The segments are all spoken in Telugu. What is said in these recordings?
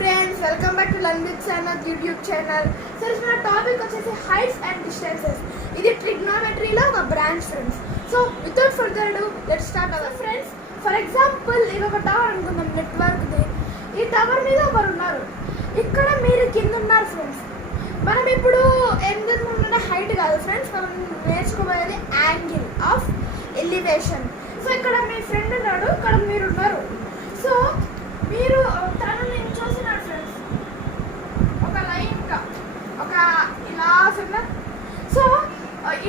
friends, welcome back to London Channel YouTube channel. So this is topic వచ్చేసి heights and distances. ఇది trigonometry లో ఒక branch friends. So without further ado, let's start our friends. For example, ఇది ఒక టవర్ అనుకుందాం నెట్వర్క్ ది. ఈ టవర్ మీద ఒకరు ఉన్నారు. ఇక్కడ మీరు కింద ఉన్నారు ఫ్రెండ్స్. మనం ఇప్పుడు ఏం చేస్తున్నాం హైట్ కాదు ఫ్రెండ్స్, మనం నేర్చుకోబోయేది యాంగిల్ ఆఫ్ ఎలివేషన్. సో ఇక్కడ మీ ఫ్రెండ్ ఉన్నాడు, ఇక్కడ మీరు ఉన్నారు. సో మీరు తనని చూసినాడు ఫ్రెండ్స్, ఒక లైన్గా ఒక ఇలా ఉన్నా. సో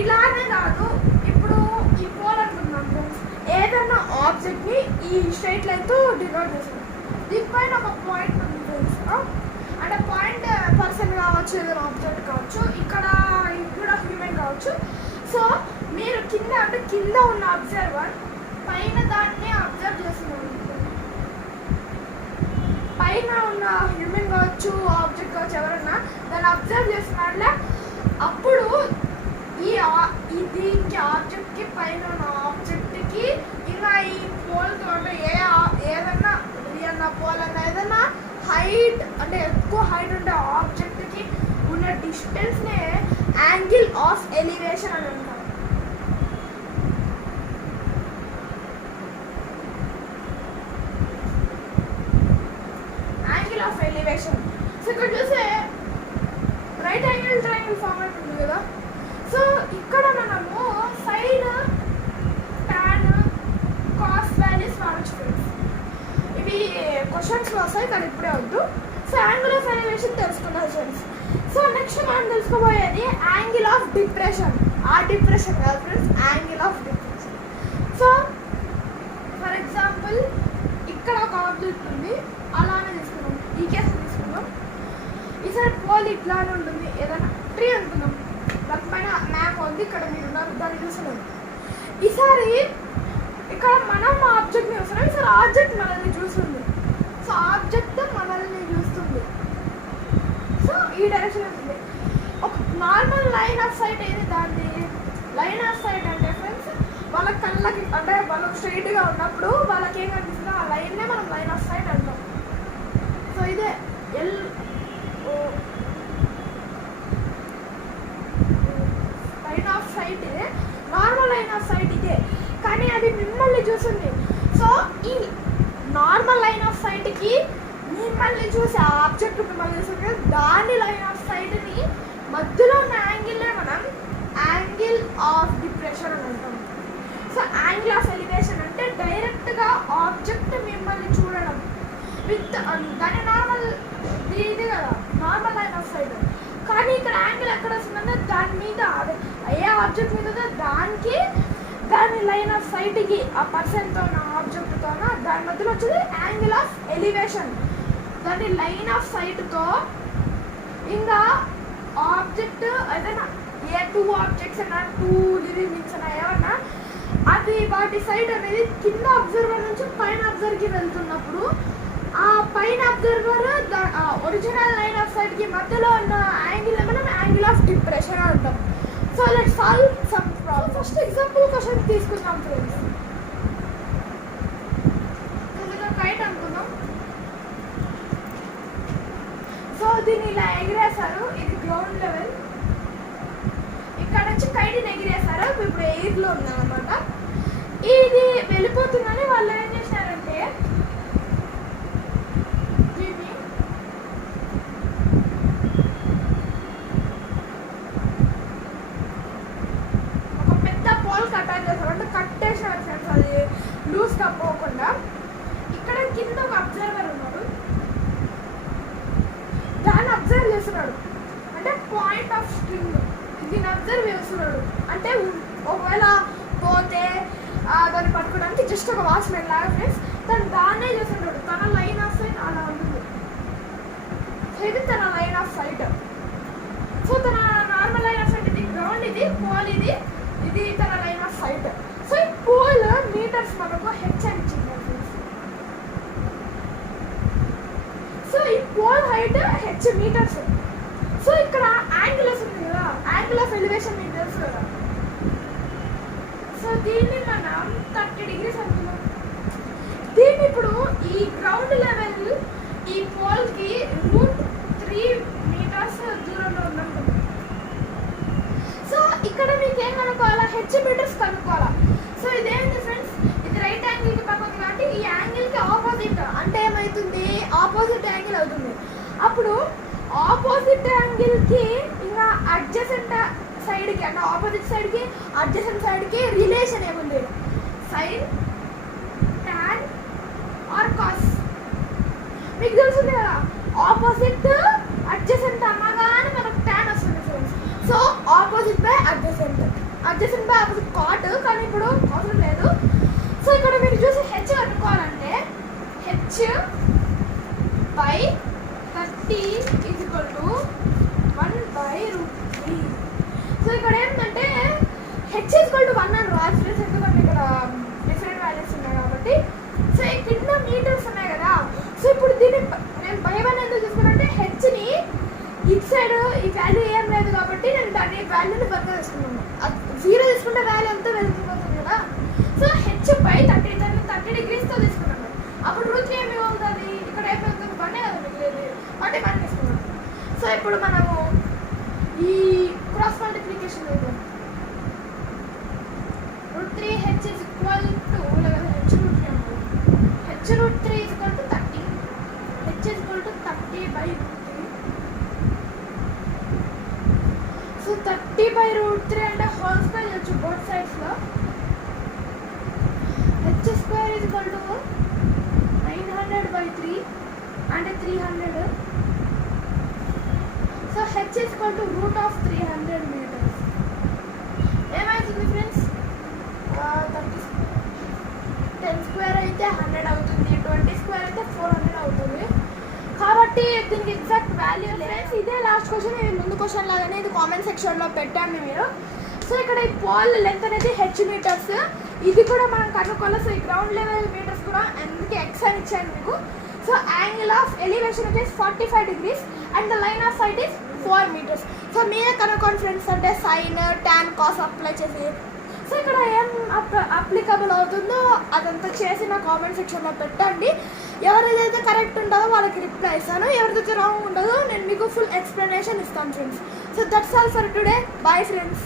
ఇలానే కాదు, ఇప్పుడు ఈ పోల్ అనుకుంటున్నాం ఫ్రెండ్స్, ఏదైనా ఆబ్జెక్ట్ని ఈ స్ట్రైట్ లైన్తో డివైడ్ చేస్తున్నాం. దీనిపైన ఒక పాయింట్ ఉంది ఫ్రెండ్స్, అంటే పాయింట్ పర్సన్ కావచ్చు, ఏదైనా ఆబ్జెక్ట్ కావచ్చు, ఇక్కడ కూడా హ్యూమన్ కావచ్చు. సో మీరు కింద అంటే కింద ఉన్న అబ్జర్వర్ పైన దాన్ని అబ్జర్వ్ చేస్తున్నారు. పైన ఉన్న హ్యూమన్ కావచ్చు, ఆబ్జెక్ట్ కావచ్చు, ఎవరన్నా దాన్ని అబ్జర్వ్ చేస్తున్నారులే. అప్పుడు దీనికి ఆబ్జెక్ట్కి పైన ఉన్న ఆబ్జెక్ట్కి ఇంకా ఈ పోల్తో అంటే ఏదన్నా అన్న పోల్ అన్న ఏదన్నా హైట్ అంటే ఎక్కువ హైట్ ఉండే ఆబ్జెక్ట్కి ఉన్న డిస్టెన్స్నే యాంగిల్ ఆఫ్ ఎలివేషన్ అని అంటారు. Angle of elevation. సో ఇక్కడ చూస్తే రైట్ యాంగిల్ ట్రయాంగిల్ ఫార్మాట్ ఉంది కదా. సో ఇక్కడ మనము సైన్, టాన్, కాస్ వాల్యూస్ వాడచ్చు ఫ్రెండ్స్. ఇవి క్వశ్చన్స్లో వస్తాయి కానీ ఇప్పుడే వద్దు. సో యాంగిల్ ఆఫ్ ఎలివేషన్ తెలుసుకున్నాం ఫ్రెండ్స్. సో నెక్స్ట్ మనం తెలుసుకోబోయేది యాంగిల్ ఆఫ్ డిప్రెషన్. ఆ డిప్రెషన్ కాదు friends, angle of depression. So for example ఇక్కడ ఒక ఆబ్జెక్ట్ ఉంది, అలానే తీసుకున్నాం. ఈ కేసు తీసుకున్నాం. ఈసారి పోల్ ఇట్లానే ఉంటుంది, ఏదైనా ట్రీ అనుకున్నాం, దానిపైన మ్యాప్ ఉంది, ఇక్కడ మీరు ఉన్నారు, దాన్ని చూస్తున్నాం. ఈసారి ఇక్కడ మనం ఆబ్జెక్ట్ని చూస్తున్నాం, ఈసారి ఆబ్జెక్ట్ మనల్ని చూస్తుంది. సో ఆబ్జెక్ట్ మనల్ని చూస్తుంది. సో ఈ డైరెక్షన్ ఉంటుంది. ఒక నార్మల్ లైన్ ఆఫ్ సైట్ ఏది, దాన్ని లైన్ ఆఫ్ సైట్ అంటే ఫ్రెండ్స్ వాళ్ళ కళ్ళకి అంటే వాళ్ళు స్ట్రైట్గా ఉన్నప్పుడు వాళ్ళకి ఏం కనిపిస్తుందో ఆ లైన్నే మనం లైన్ ఆఫ్ సైట్ అంటాం. సో ఇదే లైన్ ఆఫ్ సైట్ ఇదే, నార్మల్ లైన్ ఆఫ్ సైట్ ఇదే, కానీ అది మిమ్మల్ని చూస్తుంది. సో ఈ నార్మల్ లైన్ ఆఫ్ సైట్కి మిమ్మల్ని చూసి ఆ ఆబ్జెక్ట్ మిమ్మల్ని చూస్తుంది, దాని లైన్ ఆఫ్ సైట్ని మధ్యలో ఉన్న యాంగిల్నే మనం యాంగిల్ ఆఫ్ డిప్రెషన్ అని అంటాం. సో యాంగిల్ ఆఫ్ ఎలివేషన్ అంటే డైరెక్ట్గా ఆబ్జెక్ట్ మిమ్మల్ని చూడడం విత్ దాని నార్మల్ ఇది కదా, నార్మల్ లైన్ ఆఫ్ సైట్. కానీ ఇక్కడ యాంగిల్ ఎక్కడ వస్తుందంటే దాని మీద ఏ ఆబ్జెక్ట్ మీద దానికి దాని లైన్ ఆఫ్ సైట్కి ఆ పర్సన్తో ఆబ్జెక్ట్తో దాని మధ్యలో వచ్చేది యాంగిల్ ఆఫ్ ఎలివేషన్. దాని లైన్ ఆఫ్ సైట్తో ఇంకా ఆబ్జెక్ట్ ఏదైనా ఏ టూ ఆబ్జెక్ట్స్ అయినా, టూ లివింగ్ థింగ్స్ అయినా ఏమన్నా, అది వాటి సైడ్ అనేది కింద అబ్జర్వర్ నుంచి పైన అబ్జర్వర్కి వెళ్తున్నప్పుడు ఆ పైన అబ్జర్వర్ ఒరిజినల్ లైన్ ఆఫ్ సైట్కి మధ్యలో ఉన్న యాంగిల్ మనం యాంగిల్ ఆఫ్ డిప్రెషన్ అంటాం. So let's solve some problem. First example question తీసుకుందాం ఫ్రెండ్స్. కైట్ అనుకుందాం. సో దీన్ని ఇలా ఎగిరేశారు, ఇది గ్రౌండ్ లెవెల్. ఇక్కడ నుంచి కైట్ని ఎగిరేశారు, ఇప్పుడు ఎయిర్లో ఉందన్నమాట. ఇది వెళ్ళిపోతుందని వాళ్ళు ఏం చేశారంటే ఒక పెద్ద పోల్కి అటాచ్ చేశారు, అంటే కట్టేశారు ఫ్రెండ్స్, అది లూజ్గా పోకుండా. ఇక్కడ కింద ఒక అబ్జర్వర్ ఉన్నాడు, దాన్ని అబ్జర్వ్ చేస్తున్నాడు, అంటే పాయింట్ ఆఫ్ స్ట్రింగ్ దీన్ని అబ్జర్వ్ చేస్తున్నాడు. అంటే ఒకవేళ పోతే దాన్ని పట్టుకోవడానికి జస్ట్ ఒక వాచ్మెన్ లాగా ఫ్రెండ్స్ దాన్నే చేస్తున్నాడు. తన లైన్ ఆఫ్ సైట్ అలా ఉంటుంది. ఇది తన లైన్ ఆఫ్ సైట్. సో తన నార్మల్ లైన్ ఆఫ్ సైట్ ఇది గ్రౌండ్, ఇది పోల్, ఇది తన లైన్ ఆఫ్ సైట్. సో ఈ పోల్ మీటర్స్ మనకు హెచ్ అని ఇచ్చింది ఫ్రెండ్స్. సో ఈ pole height H metres. So ఇక్కడ యాంగిల్ వస్తుంది కదా, యాంగిల్ ఆఫ్ ఎలివేషన్ మీకు తెలుసు కదా. సో దీన్ని మనం 30 degrees అనుకున్నాం. దీన్ని ఇప్పుడు ఈ గ్రౌండ్ లెవెల్ ఈ పోల్ పోల్కి √3 meters దూరంలో ఉందనుకుంటుంది. సో ఇక్కడ మీకు ఏం కనుక్కోవాలా, హెచ్ మీటర్స్ కనుక్కోవాలా. సో ఇదేంటి ఫ్రెండ్స్, ఇది రైట్ యాంగిల్కి పక్క ఉంది కాబట్టి ఈ యాంగిల్కి ఆపోజిట్ అంటే ఏమవుతుంది, ఆపోజిట్ యాంగిల్ అవుతుంది. అప్పుడు ఆపోజిట్ యాంగిల్కి ఇంకా అడ్జసెంట్ సైడ్కి అంటే ఆపోజిట్ సైడ్కి అడ్జసెంట్ సైడ్కి రిలేషన్ ఏముంది, సైన్ టాన్ ఆర్ కాస్. మీకు తెలుస్తుంది కదా, ఆపోజిట్ అడ్జసెంట్ అనగానే మనకు టాన్ వస్తుంది friends. So opposite by adjacent, adjacent by opposite cot, కానీ ఇప్పుడు అవసరం లేదు. సో ఇక్కడ మీరు చూసి హెచ్ కనుక్కోవాలంటే హెచ్ బై 30 = 1/√3. సో ఇక్కడ ఏంటంటే హెచ్ = 1 అని రాదు ఫ్రెండ్స్, ఎందుకంటే ఇక్కడ డిఫరెంట్ వాల్యూస్ ఉన్నాయి కాబట్టి. సో ఈ కింద మీటర్స్ ఉన్నాయి కదా, సో ఇప్పుడు దీన్ని నేను బై 1 ఎందుకు తీసుకున్నానంటే హెచ్ని ఇటు సైడ్ ఈ వాల్యూ ఏం లేదు కాబట్టి నేను దాని వాల్యూని పక్కన తీసుకున్నాను. 0 తీసుకుంటే వాల్యూ అంతా వెళ్తుపోతుంది కదా. సో హెచ్ బై 30 degreesతో తీసుకున్నాను. అప్పుడు √3 ఏమి అవుతుంది, ఇక్కడ ఏమవుతుంది, 1 కదా మిగిలేదు, 1 తీసుకున్నాను. సో ఇప్పుడు మనము ఈ క్రాస్ మల్టిప్లికేషన్ చేద్దాం. √3 హెచ్ = లేదా హెచ్ √3 అన్నది హెచ్ √3 = 30, హెచ్ = 30/√3. సో 30/√3 అంటే హోల్ స్క్వేర్ చేయొచ్చు బోత్ సైడ్స్లో. హెచ్ స్క్వేర్ = 900/3 అంటే 300. So H = √300 meters. ఏమవుతుంది ఫ్రెండ్స్, 10 స్క్వేర్ అయితే 100 అవుతుంది, 20 స్క్వేర్ అయితే 400 అవుతుంది. కాబట్టి దీనికి ఎగ్జాక్ట్ వాల్యూ లేదు. ఇదే లాస్ట్ క్వశ్చన్, ఇది ముందు క్వశ్చన్ లాగానే ఇది కామెంట్ సెక్షన్లో పెట్టండి మీరు. సో ఇక్కడ ఈ పోల్ లెంత్ అనేది హెచ్ మీటర్స్, ఇది కూడా మనం కనుక్కోవాలి. సో ఈ గ్రౌండ్ లెవెల్ మీటర్స్ కూడా అందుకే ఎక్స్ అని ఇచ్చాను మీకు. సో యాంగిల్ ఆఫ్ ఎలివేషన్ వచ్చేసి 45 degrees and the line of sight is 4 meters. So మీరే కనుక్కోండి ఫ్రెండ్స్, అంటే సైన్ టాన్ కాస్ అప్లై చేసి. సో ఇక్కడ ఏం అప్లికబుల్ అవుతుందో అదంతా చేసి నా కామెంట్ సెక్షన్లో పెట్టండి. ఎవరిదైతే కరెక్ట్ ఉంటుందో వాళ్ళకి రిప్లై ఇస్తాను, ఎవరిదైతే రాంగ్ ఉంటుందో నేను మీకు ఫుల్ ఎక్స్ప్లెనేషన్ ఇస్తాను friends. So that's all for today. Bye friends.